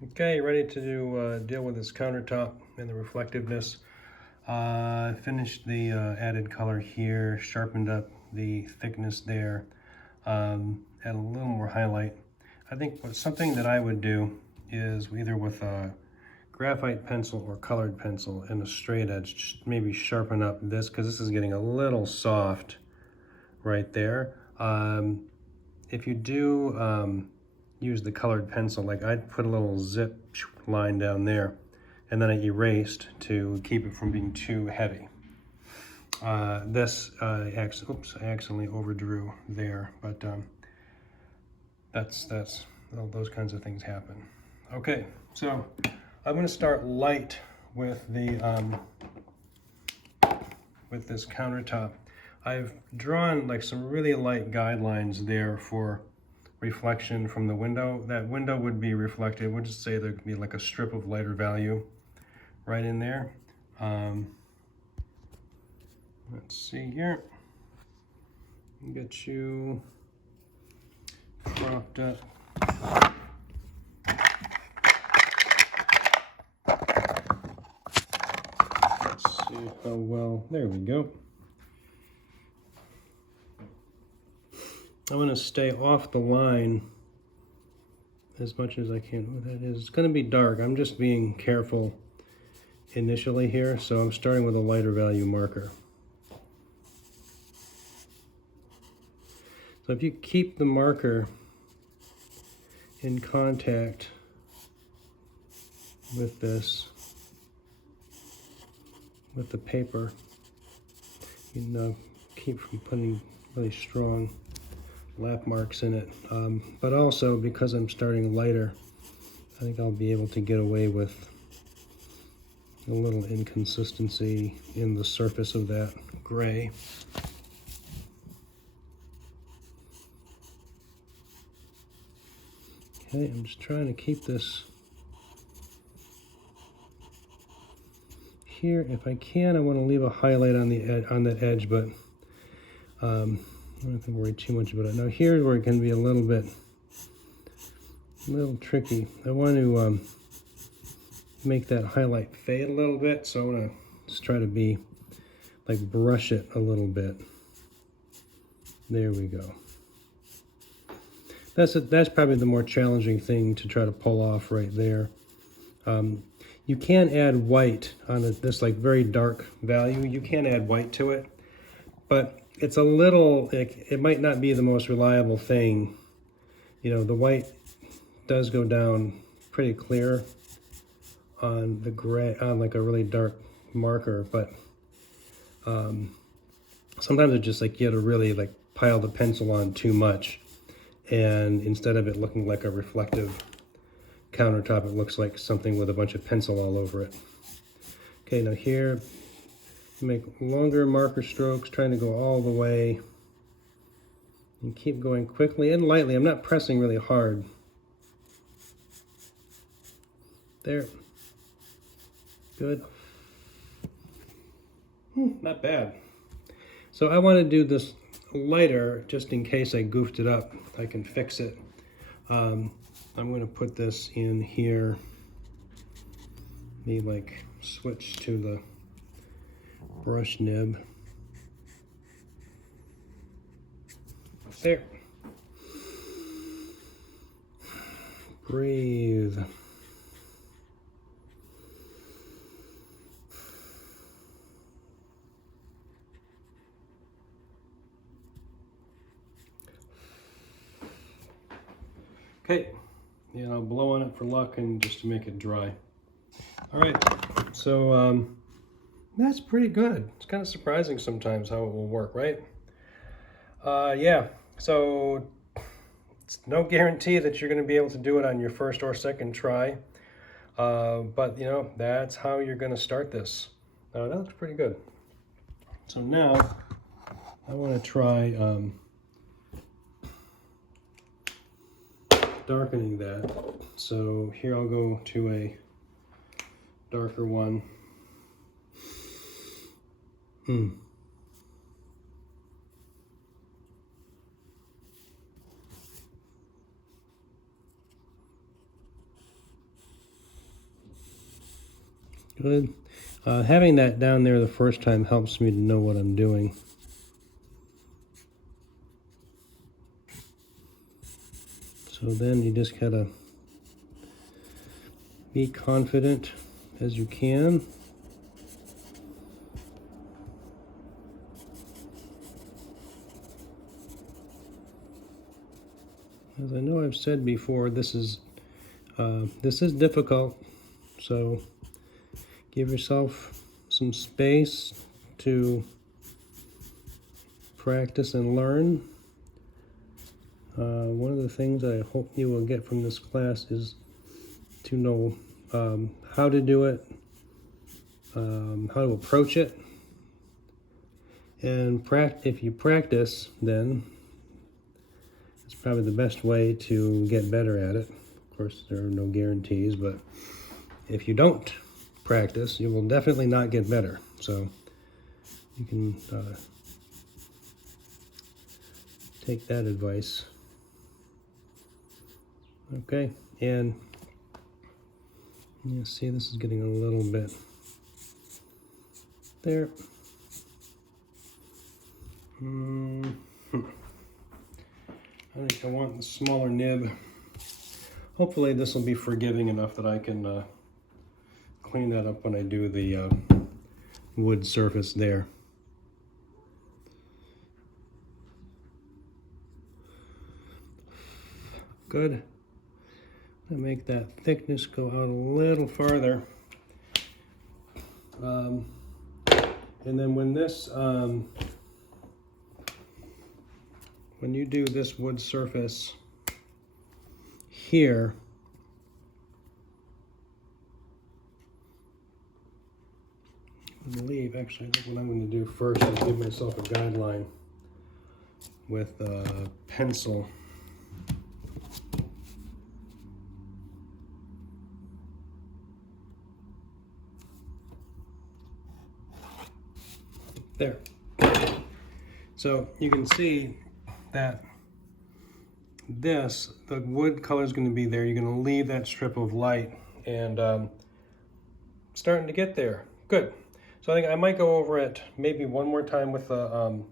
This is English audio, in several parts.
Okay, ready to deal with this countertop and the reflectiveness. I finished the added color here, sharpened up the thickness there, add a little more highlight. I think something that I would do is either with a graphite pencil or colored pencil and a straight edge, maybe sharpen up this because this is getting a little soft right there. If you do use the colored pencil, like I'd put a little zip line down there and then I erased to keep it from being too heavy. I accidentally overdrew there, but that's well, those kinds of things happen. Okay, so I'm going to start light with the with this countertop. I've drawn like some really light guidelines there for reflection from the window. That window would be reflected. We'll just say there'd be like a strip of lighter value right in there. Let's see here. Get you propped up. Let's see how well, there we go. I'm going to stay off the line as much as I can. What that is, it's going to be dark. I'm just being careful initially here, so I'm starting with a lighter value marker. So if you keep the marker in contact with this, with the paper, you can keep from putting really strong lap marks in it. But also, because I'm starting lighter, I think I'll be able to get away with a little inconsistency in the surface of that gray. Okay, I'm just trying to keep this here. If I can, I want to leave a highlight on the on that edge, but I don't have to worry too much about it. Now here's where it can be a little tricky. I want to make that highlight fade a little bit, so I'm gonna just try to brush it a little bit. There we go. That's probably the more challenging thing to try to pull off right there. You can add white on this like very dark value. You can add white to it, but it's a little, it might not be the most reliable thing. You know, the white does go down pretty clear on the gray, on like a really dark marker, but sometimes it's just like you have to really like pile the pencil on too much, and instead of it looking like a reflective countertop, it looks like something with a bunch of pencil all over it. Okay, now here, make longer marker strokes, trying to go all the way, and keep going quickly and lightly. I'm not pressing really hard. There. Good. Not bad. So I want to do this lighter just in case I goofed it up. I can fix it. I'm going to put this in here. Maybe like switch to the brush nib. There. Breathe. Okay, and I'll blow on it for luck and just to make it dry. All right, so that's pretty good. It's kind of surprising sometimes how it will work, right? Yeah, so it's no guarantee that you're going to be able to do it on your first or second try, but you know, that's how you're going to start this. That looks pretty good. So now I want to try darkening that. So here I'll go to a darker one. Good. Having that down there the first time helps me to know what I'm doing. So then you just gotta be confident as you can. As I know I've said before, this is difficult, so give yourself some space to practice and learn. One of the things I hope you will get from this class is to know how to do it, how to approach it, and if you practice, then it's probably the best way to get better at it. Of course, there are no guarantees, but if you don't practice, you will definitely not get better. So you can take that advice. Okay, and you see this is getting a little bit there. I think I want the smaller nib. Hopefully this will be forgiving enough that I can clean that up when I do the wood surface there. Good. I make that thickness go out a little farther. And then when this, when you do this wood surface here, I believe, actually, I think what I'm going to do first is give myself a guideline with a pencil. There. So you can see that the wood color is going to be there. You're going to leave that strip of light, and starting to get there. Good. So I think I might go over it maybe one more time with a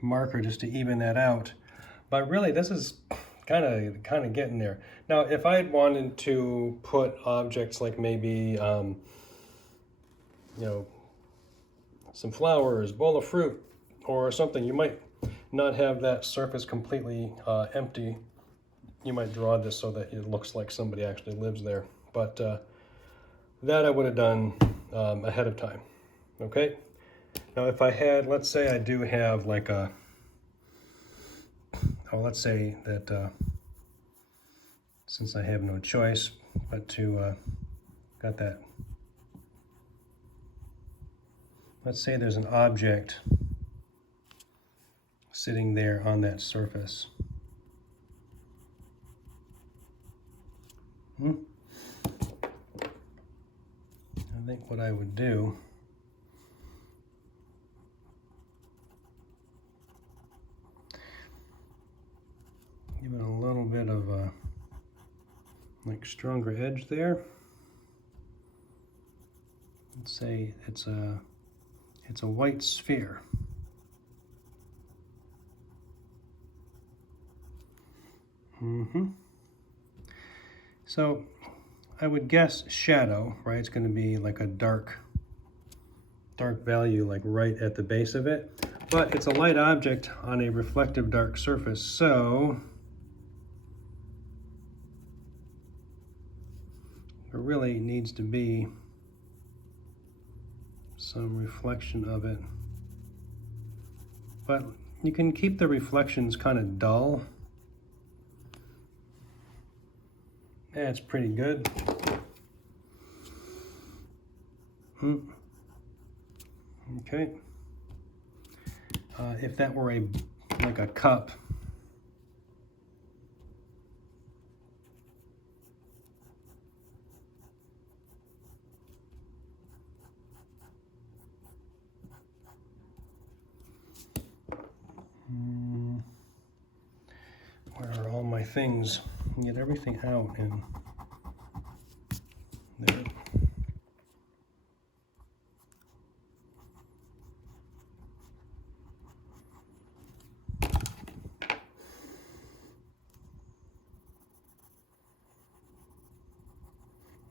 marker just to even that out. But really, this is kind of getting there. Now, if I had wanted to put objects like maybe you know, some flowers, bowl of fruit, or something, you might not have that surface completely empty. You might draw this so that it looks like somebody actually lives there. But that I would have done ahead of time. Okay? Now if I had, let's say I do have like a, let's say that since I have no choice but to, got that. Let's say there's an object sitting there on that surface. I think what I would do give it a little bit of a like stronger edge there. Let's say it's a white sphere. So I would guess shadow, right? It's going to be like a dark value, like right at the base of it. But it's a light object on a reflective dark surface, so there really needs to be some reflection of it. But you can keep the reflections kind of dull. Yeah, it's pretty good. Okay. If that were like a cup, where are all my things? Get everything out and There.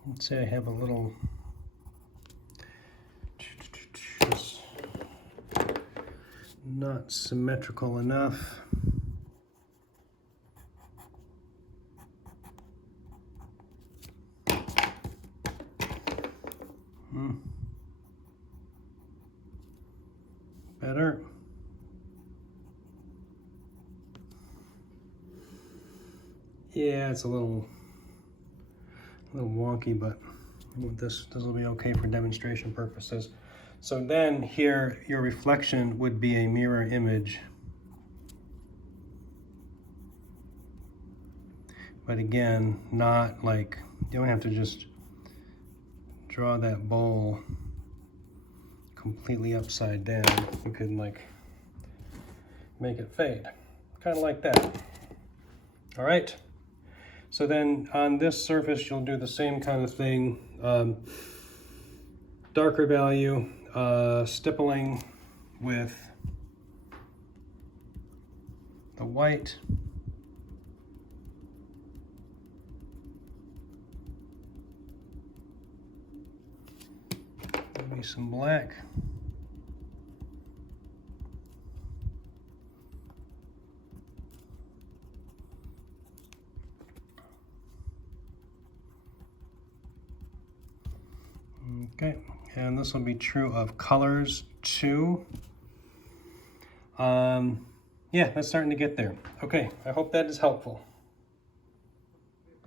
Let's say I have a little not symmetrical enough. Better. Yeah, it's a little wonky, but this will be okay for demonstration purposes. So then here, your reflection would be a mirror image. But again, not like, you don't have to just draw that bowl completely upside down. You could like make it fade, kind of like that. All right. So then on this surface, you'll do the same kind of thing. Darker value, stippling with the white. Maybe some black. Okay, and this will be true of colors too. Yeah, that's starting to get there. Okay, I hope that is helpful.